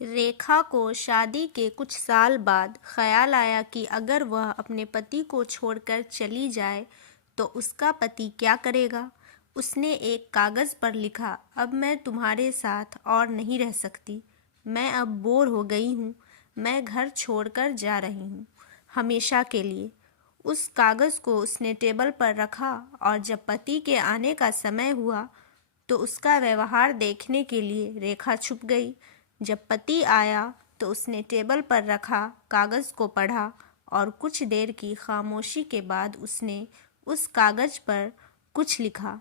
रेखा को शादी के कुछ साल बाद ख्याल आया कि अगर वह अपने पति को छोड़कर चली जाए तो उसका पति क्या करेगा। उसने एक कागज़ पर लिखा, अब मैं तुम्हारे साथ और नहीं रह सकती। मैं अब बोर हो गई हूँ। मैं घर छोड़कर जा रही हूँ, हमेशा के लिए। उस कागज़ को उसने टेबल पर रखा और जब पति के आने का समय हुआ तो उसका व्यवहार देखने के लिए रेखा छुप गई। जब पति आया तो उसने टेबल पर रखा कागज़ को पढ़ा और कुछ देर की खामोशी के बाद उसने उस कागज़ पर कुछ लिखा।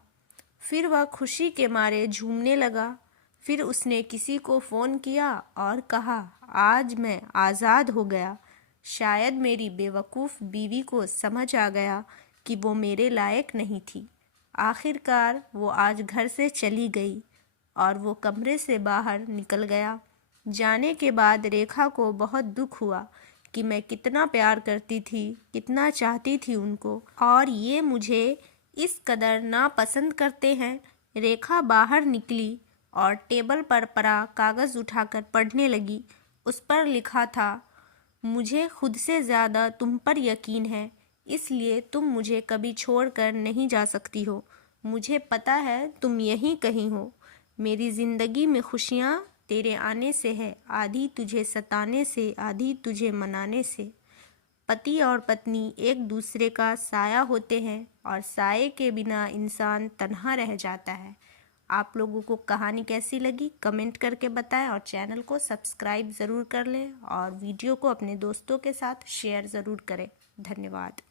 फिर वह खुशी के मारे झूमने लगा। फिर उसने किसी को फ़ोन किया और कहा, आज मैं आज़ाद हो गया। शायद मेरी बेवकूफ़ बीवी को समझ आ गया कि वो मेरे लायक नहीं थी। आखिरकार वो आज घर से चली गई और वो कमरे से बाहर निकल गया। जाने के बाद रेखा को बहुत दुख हुआ कि मैं कितना प्यार करती थी, कितना चाहती थी उनको, और ये मुझे इस कदर नापसंद करते हैं। रेखा बाहर निकली और टेबल पर पड़ा कागज़ उठाकर पढ़ने लगी। उस पर लिखा था, मुझे खुद से ज़्यादा तुम पर यकीन है, इसलिए तुम मुझे कभी छोड़कर नहीं जा सकती हो। मुझे पता है तुम यहीं कहीं हो। मेरी ज़िंदगी में खुशियाँ तेरे आने से है, आधी तुझे सताने से, आधी तुझे मनाने से। पति और पत्नी एक दूसरे का साया होते हैं और साये के बिना इंसान तन्हा रह जाता है। आप लोगों को कहानी कैसी लगी कमेंट करके बताएं और चैनल को सब्सक्राइब ज़रूर कर लें और वीडियो को अपने दोस्तों के साथ शेयर ज़रूर करें। धन्यवाद।